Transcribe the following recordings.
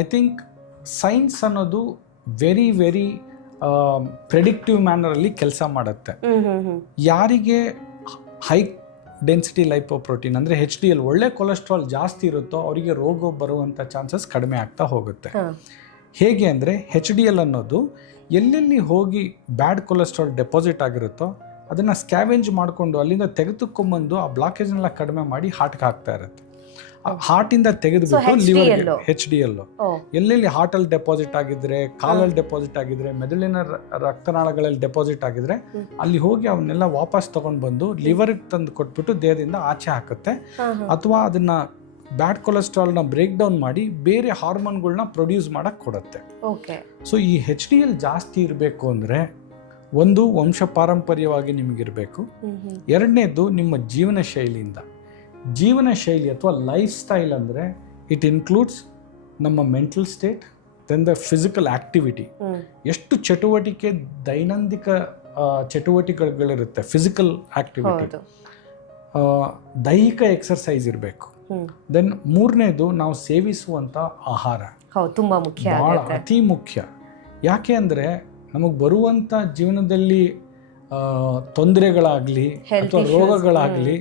I think science ಅನ್ನೋದು very very predictive ಮ್ಯಾನರಲ್ಲಿ ಕೆಲಸ ಮಾಡುತ್ತೆ. ಯಾರಿಗೆ ಹೈ ಡೆನ್ಸಿಟಿ ಲೈಪೋಪ್ರೋಟೀನ್ ಅಂದರೆ HDL ಒಳ್ಳೆ ಕೊಲೆಸ್ಟ್ರಾಲ್ ಜಾಸ್ತಿ ಇರುತ್ತೋ ಅವರಿಗೆ ರೋಗ ಬರುವಂಥ ಚಾನ್ಸಸ್ ಕಡಿಮೆ ಆಗ್ತಾ ಹೋಗುತ್ತೆ. ಹೇಗೆ ಅಂದರೆ HDL ಅನ್ನೋದು ಎಲ್ಲೆಲ್ಲಿ ಹೋಗಿ ಬ್ಯಾಡ್ ಕೊಲೆಸ್ಟ್ರಾಲ್ ಡೆಪಾಸಿಟ್ ಆಗಿರುತ್ತೋ ಅದನ್ನು ಸ್ಕ್ಯಾವೆಂಜ್ ಮಾಡಿಕೊಂಡು ಅಲ್ಲಿಂದ ತೆಗೆದುಕೊಂಬಂದು ಆ ಬ್ಲಾಕೇಜ್ನೆಲ್ಲ ಕಡಿಮೆ ಮಾಡಿ ಹಾರ್ಟ್ಗೆ ಹಾಕ್ತಾ ಇರುತ್ತೆ. ಹಾರ್ಟಿಂದ ತೆಗೆದುಬಿಟ್ಟು ಲಿವರ್ HDL ಎಲ್ಲೆಲ್ಲಿ ಹಾರ್ಟಲ್ಲಿ ಡೆಪಾಸಿಟ್ ಆಗಿದ್ರೆ, ಕಾಲಲ್ಲಿ ಡೆಪಾಸಿಟ್ ಆಗಿದ್ರೆ, ಮೆದುಳಿನ ರಕ್ತನಾಳಗಳಲ್ಲಿ ಡೆಪಾಸಿಟ್ ಆಗಿದ್ರೆ ಅಲ್ಲಿ ಹೋಗಿ ಅವನ್ನೆಲ್ಲ ವಾಪಸ್ ತಗೊಂಡು ಬಂದು ಲಿವರ್ಗೆ ತಂದು ಕೊಟ್ಬಿಟ್ಟು ದೇಹದಿಂದ ಆಚೆ ಹಾಕುತ್ತೆ. ಅಥವಾ ಅದನ್ನ ಬ್ಯಾಡ್ ಕೊಲೆಸ್ಟ್ರಾಲ್ನ ಬ್ರೇಕ್ ಡೌನ್ ಮಾಡಿ ಬೇರೆ ಹಾರ್ಮೋನ್ಗಳನ್ನ ಪ್ರೊಡ್ಯೂಸ್ ಮಾಡಕ್ಕೆ ಕೊಡುತ್ತೆ. ಸೊ ಈ HDL ಜಾಸ್ತಿ ಇರಬೇಕು ಅಂದರೆ ಒಂದು ವಂಶ ಪಾರಂಪರ್ಯವಾಗಿ ನಿಮಗಿರಬೇಕು. ಎರಡನೇದು ನಿಮ್ಮ ಜೀವನ ಶೈಲಿಯಿಂದ. ಜೀವನ ಶೈಲಿ ಅಥವಾ ಲೈಫ್ ಸ್ಟೈಲ್ ಅಂದರೆ ಇಟ್ ಇನ್ಕ್ಲೂಡ್ಸ್ ನಮ್ಮ mental state, then the physical activity. ಎಷ್ಟು ಚಟುವಟಿಕೆ, ದೈನಂದಿಕ ಚಟುವಟಿಕೆಗಳಿರುತ್ತೆ, ಫಿಸಿಕಲ್ ಆಕ್ಟಿವಿಟಿ, ದೈಹಿಕ ಎಕ್ಸರ್ಸೈಸ್ ಇರಬೇಕು. ದೆನ್ ಮೂರನೇದು ನಾವು ಸೇವಿಸುವಂಥ ಆಹಾರ ತುಂಬ ಮುಖ್ಯ, ಭಾಳ ಅತಿ ಮುಖ್ಯ. ಯಾಕೆ ಅಂದರೆ ನಮಗೆ ಬರುವಂಥ ಜೀವನದಲ್ಲಿ ತೊಂದರೆಗಳಾಗಲಿ ಅಥವಾ ರೋಗಗಳಾಗಲಿ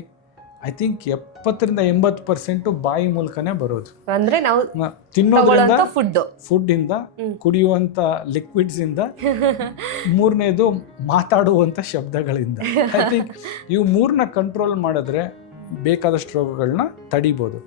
ಐ ಥಿಂಕ್ 70-80% ಬಾಯಿ ಮೂಲಕನೇ ಬರೋದು. ಅಂದ್ರೆ ನಾವು ತಿನ್ನೋದ್ರಿಂದ, ಫುಡ್ಡಿಂದ, ಕುಡಿಯುವಂಥ ಲಿಕ್ವಿಡ್ಸಿಂದ, ಮೂರನೇದು ಮಾತಾಡುವಂಥ ಶಬ್ದಗಳಿಂದ. ಐ ಥಿಂಕ್ ಇವು ಮೂರನ್ನ ಕಂಟ್ರೋಲ್ ಮಾಡಿದ್ರೆ ಬೇಕಾದಷ್ಟು ರೋಗಗಳನ್ನ ತಡಿಬೋದು.